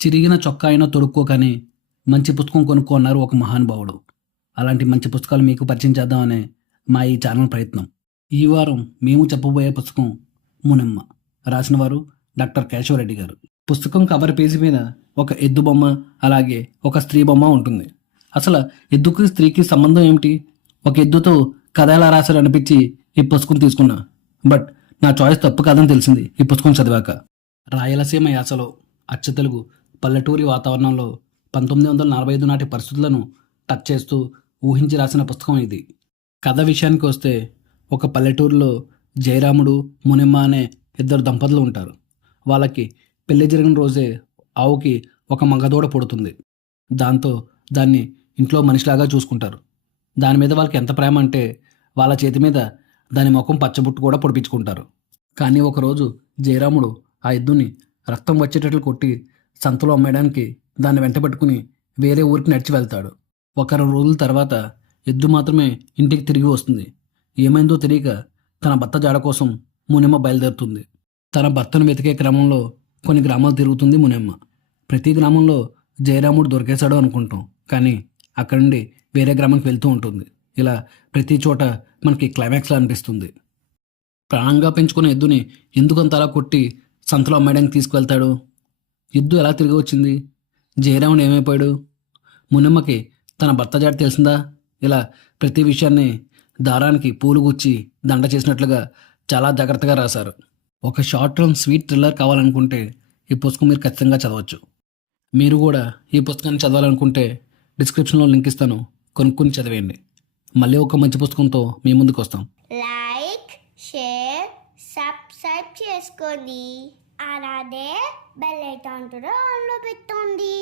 చిరిగిన చొక్కా అయినా తొడుక్కోకని మంచి పుస్తకం కొనుక్కో అన్నారు ఒక మహానుభావుడు. అలాంటి మంచి పుస్తకాలు మీకు పరిచయం చేద్దామనే మా ఈ ఛానల్ ప్రయత్నం. ఈ వారం మేము చెప్పబోయే పుస్తకం మునెమ్మ. రాసిన వారు డాక్టర్ కేశవరెడ్డి గారు. పుస్తకం కవర్ పేజీ మీద ఒక ఎద్దు బొమ్మ, అలాగే ఒక స్త్రీ బొమ్మ ఉంటుంది. అసలు ఎద్దుకి స్త్రీకి సంబంధం ఏమిటి? ఒక ఎద్దుతో కథ ఎలా రాశారు అనిపించి ఈ పుస్తకం తీసుకున్నా. బట్ నా చాయిస్ తప్పు కాదని తెలిసింది ఈ పుస్తకం చదివాక. రాయలసీమ యాసలో అచ్చతెలుగు పల్లెటూరి వాతావరణంలో 1945 నాటి పరిస్థితులను టచ్ చేస్తూ ఊహించి రాసిన పుస్తకం ఇది. కథ విషయానికి వస్తే, ఒక పల్లెటూరులో జయరాముడు, మునెమ్మ అనే ఇద్దరు దంపతులు ఉంటారు. వాళ్ళకి పెళ్లి జరిగిన రోజే ఆవుకి ఒక మగదూడ పుడుతుంది. దాంతో దాన్ని ఇంట్లో మనిషిలాగా చూసుకుంటారు. దాని మీద వాళ్ళకి ఎంత ప్రేమ అంటే వాళ్ళ చేతి మీద దాని ముఖం పచ్చబుట్టు కూడా పొడిపించుకుంటారు. కానీ ఒకరోజు జయరాముడు ఆ ఎద్దుని రక్తం వచ్చేటట్లు కొట్టి సంతలో అమ్మేయడానికి దాన్ని వెంటబెట్టుకుని వేరే ఊరికి నడిచి వెళ్తాడు. ఒక 2 రోజుల తర్వాత ఎద్దు మాత్రమే ఇంటికి తిరిగి వస్తుంది. ఏమైందో తెలియక తన భర్త జాడ కోసం మునెమ్మ బయలుదేరుతుంది. తన భర్తను వెతికే క్రమంలో కొన్ని గ్రామాలు తిరుగుతుంది మునెమ్మ. ప్రతి గ్రామంలో జయరాముడు దొరికేశాడు అనుకుంటాం, కానీ అక్కడి నుండి వేరే గ్రామానికి వెళ్తూ ఉంటుంది. ఇలా ప్రతి చోట మనకి క్లైమాక్స్లా అనిపిస్తుంది. ప్రాణంగా పెంచుకున్న ఎద్దుని ఎందుకంత అలా కొట్టి సంతలో అమ్మేయడానికి తీసుకువెళ్తాడు? ఎద్దు ఎలా తిరిగి వచ్చింది? జయరాముడు ఏమైపోయాడు? మునెమ్మకి తన భర్త జాడ తెలిసిందా? ఇలా ప్రతి విషయాన్ని దారానికి పూలు గుచ్చి దండ చేసినట్లుగా చాలా జాగ్రత్తగా రాశారు. ఒక షార్ట్ టర్మ్ స్వీట్ థ్రిల్లర్ కావాలనుకుంటే ఈ పుస్తకం మీరు ఖచ్చితంగా చదవచ్చు. మీరు కూడా ఈ పుస్తకాన్ని చదవాలనుకుంటే డిస్క్రిప్షన్లో లింక్ ఇస్తాను, కొనుక్కొని చదివేయండి. మళ్ళీ ఒక మంచి పుస్తకంతో మీ ముందుకు వస్తాం. లైక్, షేర్, సబ్స్క్రైబ్ చేసుకోండి. అలాగే బెల్ ఐకాన్ కూడా ఆన్లో పెట్టుకోండి.